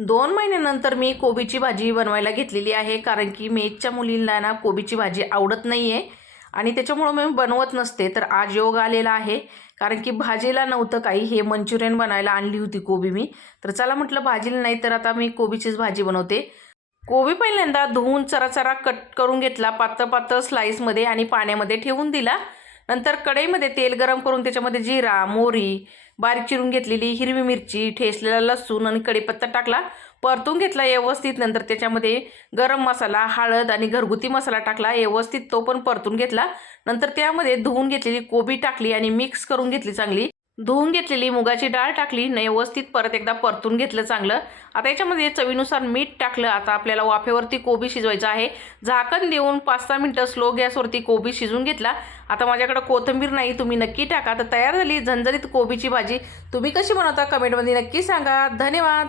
2 महिन्यानंतर मी कोबीची भाजी बनवायला घेतलेली आहे, कारण की मेच्या मुलींना ना कोबीची भाजी आवडत नाही आहे आणि त्याच्यामुळं मी बनवत नसते. तर आज योग आलेला आहे, कारण की भाजीला नव्हतं काही, हे मंचुरियन बनायला आणली होती कोबी मी. तर चला म्हटलं भाजीला नाही तर आता मी कोबीचीच भाजी बनवते. कोबी पहिल्यांदा धुवून चराचरा कट करून घेतला पातळ पातळ स्लाईसमध्ये आणि पाण्यामध्ये ठेवून दिला. नंतर कढईमध्ये तेल गरम करून त्याच्यामध्ये जिरा, मोहरी, बारीक चिरून घेतलेली हिरवी मिरची, ठेचलेला लसूण आणि कढीपत्ता टाकला. परतून घेतला व्यवस्थित. नंतर त्याच्यामध्ये गरम मसाला, हळद आणि घरगुती मसाला टाकला. व्यवस्थित तो पण परतून घेतला. नंतर त्यामध्ये धुवून घेतलेली कोबी टाकली आणि मिक्स करून घेतली चांगली. धुवून घेतलेली मुगाची डाळ टाकली आणि व्यवस्थित परत एकदा परतून घेतलं चांगलं. आता याच्यामध्ये चवीनुसार मीठ टाकलं. आता आपल्याला वाफेवरती कोबी शिजवायचं आहे. झाकण देऊन 5-6 मिनिटं स्लो गॅसवरती कोबी शिजवून घेतला. आता माझ्याकडे कोथिंबीर नाही, तुम्ही नक्की टाका. तर तयार झाली झणझणीत कोबीची भाजी. तुम्ही कशी बनवता कमेंटमध्ये नक्की सांगा. धन्यवाद.